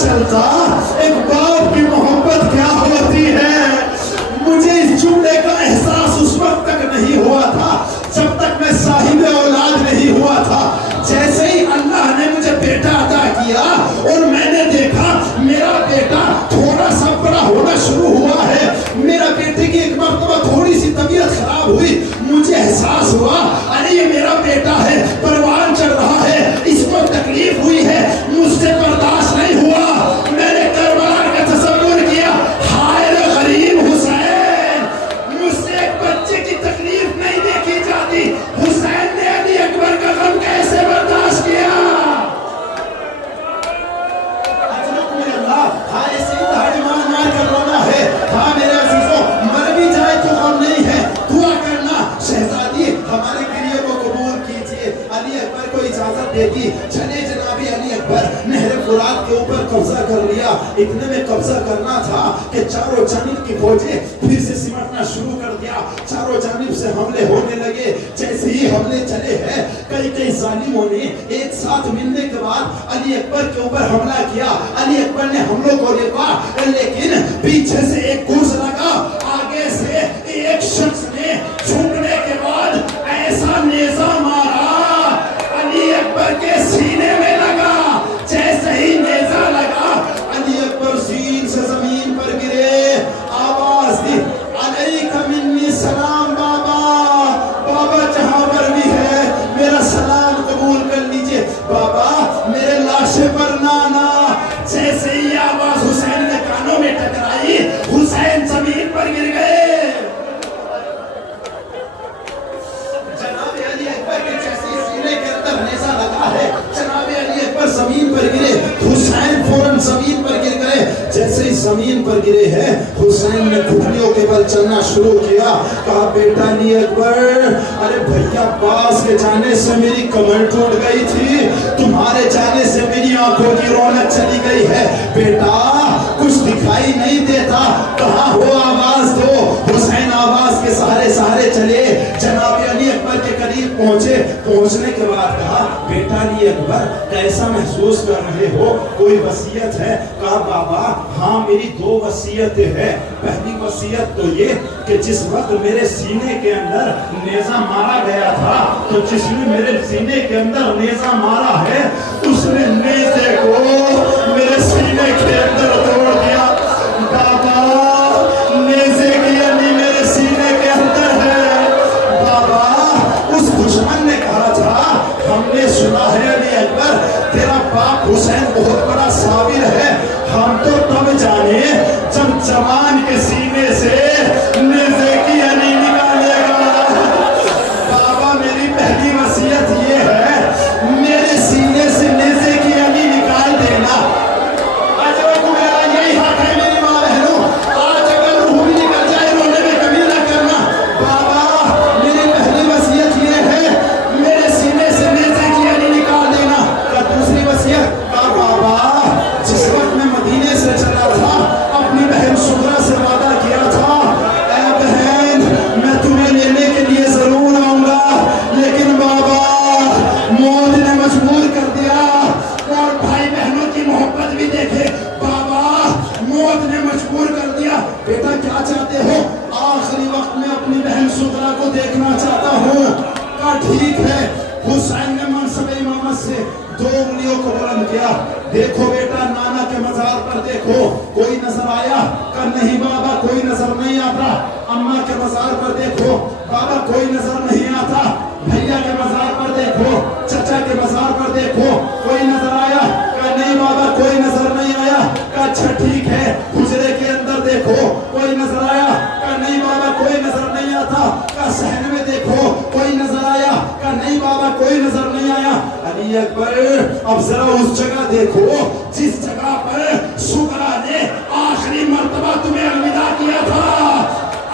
چلتا ایک باپ کی محبت کیا ہوتی ہے. مجھے اس جملے کا احساس اس وقت تک نہیں ہوا تھا جب تک میں صاحب اولاد نہیں ہوا تھا. جیسے ہی اللہ نے مجھے بیٹا عطا کیا اور میں نے دیکھا میرا بیٹا تھوڑا سا بڑا ہونا شروع ہوا ہے. میرا بیٹے کی ایک مرتبہ تھوڑی سی طبیعت خراب ہوئی. مجھے احساس ہوا ارے یہ میرا بیٹا ہے, پروان چڑھ رہا ہے, اس کو تکلیف ہوئی ہے, مجھ سے برداشت نہیں ہوا. میں نے کربلا کا تصور کیا, ہائے رے غریب حسین, مجھ سے ایک بچے کی تکلیف نہیں دیکھی جاتی. حسین نے علی اکبر کا غم کیسے برداشت کیا؟ اجرک میں اللہ, ہائے سے دہاڑی مار مار کر رونا ہے. ہاں میرے عزیزوں, مر بھی جائے تو غم نہیں ہے, دعا کرنا. شہزادی ہمارے گریے کو قبول کیجئے. علی اکبر کو اجازت دے دی. چلے جناب علی اکبر, نہر فرات کے اوپر قبضہ کر لیا. اتنے میں قبضہ کرنا تھا کہ چاروں جانب کی فوجیں پھر سے سمٹنا شروع کر دیا. چاروں جانب سے حملے ہونے لگے. جیسے ہی حملے چلے ہیں, کئی ظالموں نے ایک ساتھ ملنے کے بعد علی اکبر کے اوپر حملہ کیا. علی اکبر نے حملوں کو روکا, لیکن پیچھے سے ایک گرز لگا. آگے سے ایک شخص نے جھکنے کے بعد ایسا نیزہ مارا, علی اکبر کے سینے میں لگا. جیسے ہی نیزہ لگا, علی اکبر زین سے زمین پر گرے. آواز دی, علیک منی سلام بابا. بابا جہاں پر بھی ہے میرا سلام قبول کر لیجئے. بابا میرے لاشے پر نانا. جیسے ہی آواز حسین کے کانوں میں ٹکرائی, حسین زمین پر گر گئے. جناب علی اکبر کے جیسے سینے کے اندر نیزہ لگا ہے, جناب علی اکبر زمین پر گرے. حسین فوراً زمین پر گر گئے. جیسے ہی زمین پر گرے ہیں, حسین نے گھٹنوں کے بل چلنا شروع کیا. کہا بیٹا علی اکبر, ارے بھیا عباس کے جانے سے میری کمر ٹوٹ گئی تھی, تمہارے جانے سے میری آنکھوں کی رونق چلی گئی ہے. بیٹا کچھ دکھائی نہیں دیتا, کہاں ہو آواز دو. حسین آواز کے سہارے سہارے چلے, جناب علی اکبر کے قریب پہنچے. پہنچنے کے بعد کہا بیٹا علی اکبر کیسا محسوس کر رہے ہو, کوئی وصیت ہے؟ کہا بابا ہاں میری 2 وصیتیں ہیں. پہلی وصیت تو یہ کہ جس وقت میرے سینے کے اندر نیزہ مارا گیا تھا, تو جس نے میرے سینے کے اندر نیزہ مارا ہے اس نے نیزے کو میرے سینے کے اندر توڑ دیا. بابا نیزے کی یعنی میرے سینے کے اندر ہے. بابا اس دشمن نے کہا تھا, ہم نے سنا ہے علی اکبر تیرا باپ حسین بہت بڑا صابر ہے, ہم تو تب جانے جب جوان کے سینے سے نیزے کی یعنی نکالے گا. بابا میری پہلی وصیت یہ ہے, میرے سینے سے نیزے کی یعنی نکال دینا. یہی حق ہے میری ماں بہنوں, آج اگر روح بھی نکل جائے رونے میں کمی نہ کرنا. بابا میری پہلی وصیت یہ ہے, میرے سینے سے نیزے کی یعنی نکال دینا. کا دوسری وصیت, کا بابا جس وقت میں مدینے سے چلا تھا اپنی بہن سغرا سے وعدہ کیا تھا, اے بہن میں تمہیں لینے کے لیے ضرور آؤں گا, لیکن بابا موت نے مجبور کر دیا. اور بھائی بہنوں کی محبت بھی دیکھے, بابا موت نے مجبور کر دیا. بیٹا کیا چاہتے ہو؟ آخری وقت میں اپنی بہن سغرا کو دیکھنا چاہتا ہوں. کہا ٹھیک ہے. حسین نے منصب امامت سے 2 انگلیوں کو بلند کیا. دیکھو بیٹا نانا کے مزار پر دیکھو, کوئی نظر آیا؟ کہا نہیں بابا کوئی نظر نہیں آتا. اماں کے مزار پر دیکھو, بابا کوئی نظر نہیں آتا. بھیا کے مزار پر دیکھو, چچا کے مزار پر دیکھو, کوئی نظر آیا؟ کہا نہیں بابا کوئی نظر نہیں آیا. کہا اچھا ٹھیک ہے. حجرے کے اندر دیکھو, کوئی نظر آیا؟ کہا نہیں بابا کوئی نظر نہیں آتا. کہا صحن میں دیکھو, کوئی نظر آیا؟ کہا نہیں بابا کوئی نظر نہیں آیا. علی اکبر اب ذرا اس جگہ دیکھو جس جگہ پر سغرا نے آخری مرتبہ تمہیں الوداع کیا تھا.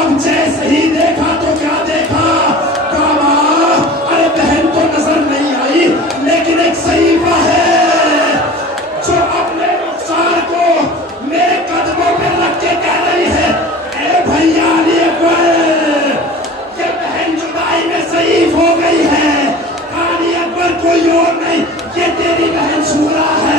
اب جیسے ہی دیکھا تو کیا دیکھا؟ بابا ارے بہن تو نظر نہیں آئی, لیکن ایک صحیفہ ہے جو اپنے رخسار کو میرے قدموں پہ رکھ کے کہہ رہی ہے, اے بھیا علی اکبر یہ بہن جدائی میں ضعیف ہو گئی ہے. علی اکبر کوئی اور نہیں, یہ تیری بہن سغرا ہے.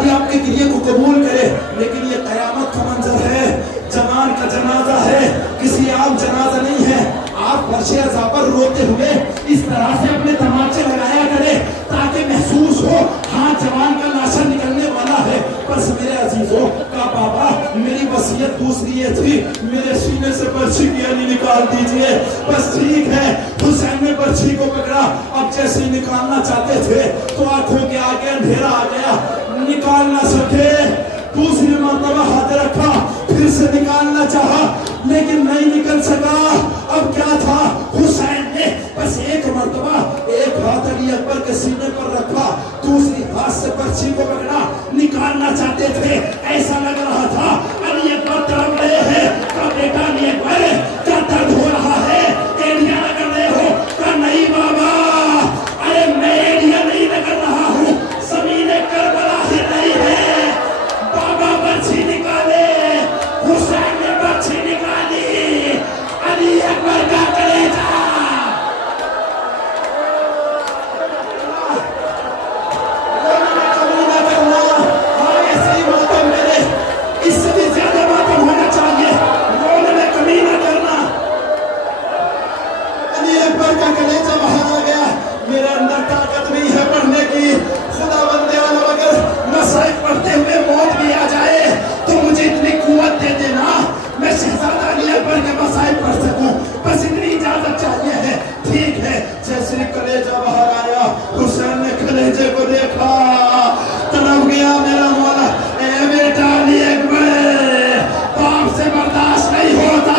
शादी आपके क्रिया को कबूल करे, लेकिन ये कयामत का मंजर है, जवान का जनाजा है, किसी आम जनाजा नहीं है। आप फर्शे अज़ा पर रोते हुए इस तरह से अपने तमाचे लगाया करें ताकि महसूस हो हाँ जवान का लाशा निकलने वाला है। बस मेरे अजीजों का बाबा, मेरी वसीयत दूसरी ये थी, मेरे सीने से बर्छी की अली निकाल दीजिए। बस ठीक है, हुसैन ने बर्छी को पकड़ा, अब जैसे ही निकालना चाहते थे तो आंखों के आगे अंधेरा आ गया, निकाल ना सके। दूसरी मर्तबा हाथ रखा, फिर से निकालना चाहा, लेकिन नहीं निकल सका। अब क्या था, हुसैन ने बस एक मर्तबा एक हाथ अली अकबर के सीने पर रखा, दूसरी हाथ से बर्छी को पकड़ा, निकालना चाहते थे। ऐसा लग रहा था अली अकबर तड़प रहे हैं, का बेटा अली अकबर क्या दर्द हो रहा है, एड़िया रगड़ रहे हो? का नहीं बाबा, अरे मैं एड़िया नहीं रगड़ रहा हूँ, ज़मीन करबला ही नहीं है। बाबा बर्छी निकाले, हुसैन ने बर्छी निकाली, अली अकबर का कलेजा। इससे भी ज्यादा मातम होना चाहिए, रोने में कमी न करना। अली अकबर का कलेजा बाहर आ गया, मेरे अंदर ताकत नहीं है पढ़ने की। खुदा बंदे वालों, अगर मसाइब पढ़ते हुए मौत भी आ जाए तो मुझे इतनी कुव्वत दे देना, मैं शहजादा अली अकबर के मसाइब पढ़ सकूं, बस इतनी इजाजत चाहिए है। ठीक है, जैसे ही कलेजा बाहर आया, हुसैन ने कलेजे को देखा, तड़प गया मेरा मौला। ए बेटा अली अकबर, बाप से बर्दाश्त नहीं होता।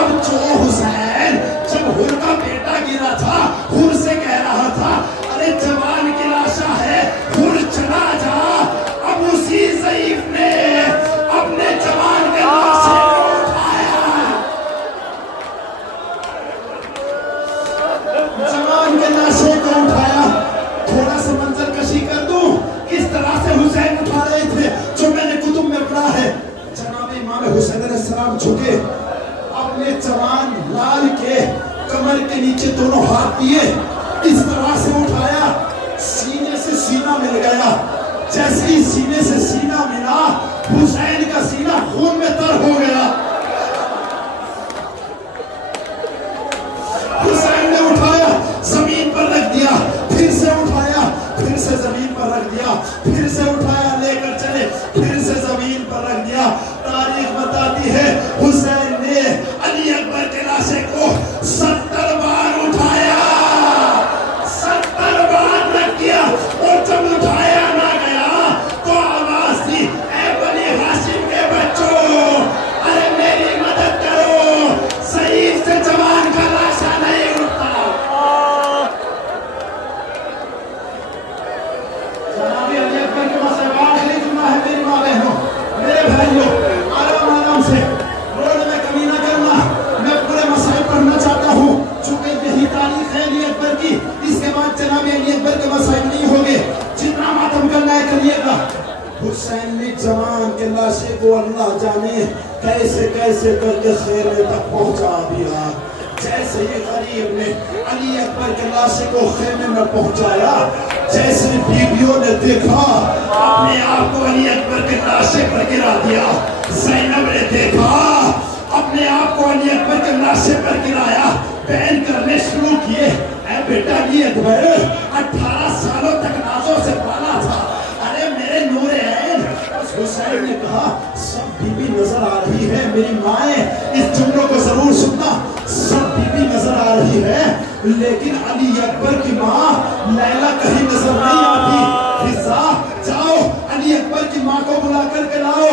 अब जो हुसैन जब हुर का बेटा गिरा था, हुर से कह रहा था अरे जवान की लाशा है, हुर चला जा। अब उसी ज़ईफ ने अपने जवान के लाशे को उठाया, जवान के लाशे को उठाया। थोड़ा सा मंजर कशी कर दूं, किस तरह से हुसैन उठा रहे थे, जो मैंने कुतुब में पढ़ा है। जनाब इमाम हुसैन अलैहिस्सलाम झुके, अपने जवान लाल के कमर के नीचे दोनों हाथ दिए, इस तरह से उठाया, सीने से सीना मिल गया। जैसे ही सीने से सीना मिला, हुसैन का सीना खून में तर हो गया। हुसैन ने उठाया, जमीन पर रख दिया, फिर से उठाया, फिर से जमीन पर रख दिया, फिर से उठाया, लेकर चले, फिर से जमीन पर रख दिया। तारीख बताती है हुसैन ने अली अकबर के लाशे को 70 बार उठाया, 70 बार रख दिया, और जब उठाया ना गया तो आवाज थी, ए बनी हाशिम के बच्चों, अरे मेरी मदद करो, सईद से जवान का लाशा नहीं उठता। जनाब अली अकबर के मसवार अली जुमा है, मेरी माँ बहनों, मेरे भाइयों, आराम आराम से, रोने में कमी ना करना। मैं पूरे मसाइब पढ़ना चाहता हूँ, चूंकि यही तारीख है अली अकबर की, इसके बाद जनाब अली अकबर के मसाइब नहीं होंगे, जितना मातम करना है करिएगा। हुसैन ने जवान के लाशे को अल्लाह जाने कैसे कैसे करके खेमे तक पहुंचा दिया। जैसे ही गरीब ने अली अकबर के लाशे को खेमे में पहुंचाया, जैसे बीवियों ने देखा, अपने आप को अली अकबर के लाशे पर गिरा दिया। ज़ैनब ने देखा, अपने आप को अली अकबर के लाशे पर गिराया, बैन करने शुरू किए, ऐ बेटा अली अकबर 18 सालों तक नाजों से पाला था, अरे मेरे नूरे ऐन। हुसैन ने कहा सब बीबी नजर आ रही है, मेरी माए इस जुमलों को जरूर सुनना, सब बीबी नजर आ रही है, लेकिन अली अकबर की माँ लैला कहीं नजर नहीं आती। फिजा जाओ अली अकबर की माँ को बुला कर के लाओ,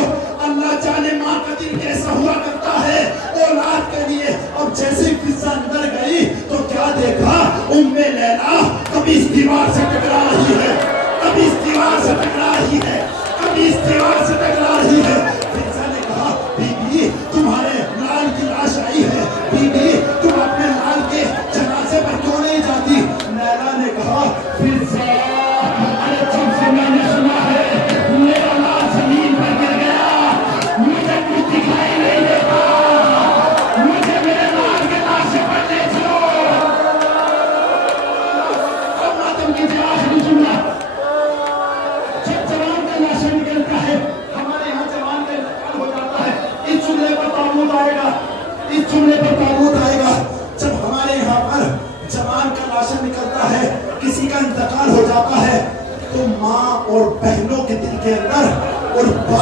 अल्लाह जाने माँ का दिल कैसा हुआ करता है औलाद के लिए। अब जैसे ही फिजा अंदर गई तो क्या देखा, उम्मे लैला कभी इस दीवार से टकरा रही है, कभी इस दीवार से टकरा रही है, कभी इस दीवार से टकरा रही है। फिजा ने कहा बीबी तुम्हारे लाल की लाश आई है, बीबी तुम अपने लाल के जनाजे पर क्यों नहीं जाती। लैला ने कहा फिजा, अरे तुमसे मैंने सुना है मेरा लाल जमीन पर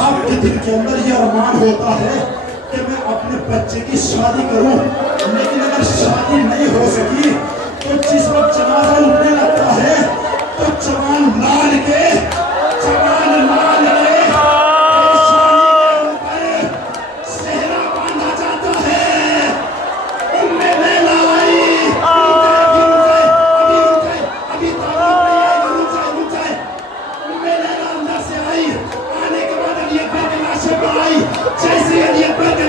बाप के दिल के अंदर ये अरमान होता है कि मैं अपने बच्चे की शादी करूं, लेकिन अगर शादी नहीं हो सकी तो जिस वक्त जनाजा उठने लगता है तो जवान लाल के सेहरा बांधा जाता है। उम्मे लैला आई, अभी रुक जाए। उम्मे लैला अंदर से आई, आने के बाद अली अकबर के लाशें पर आई। जैसे अली अकबर के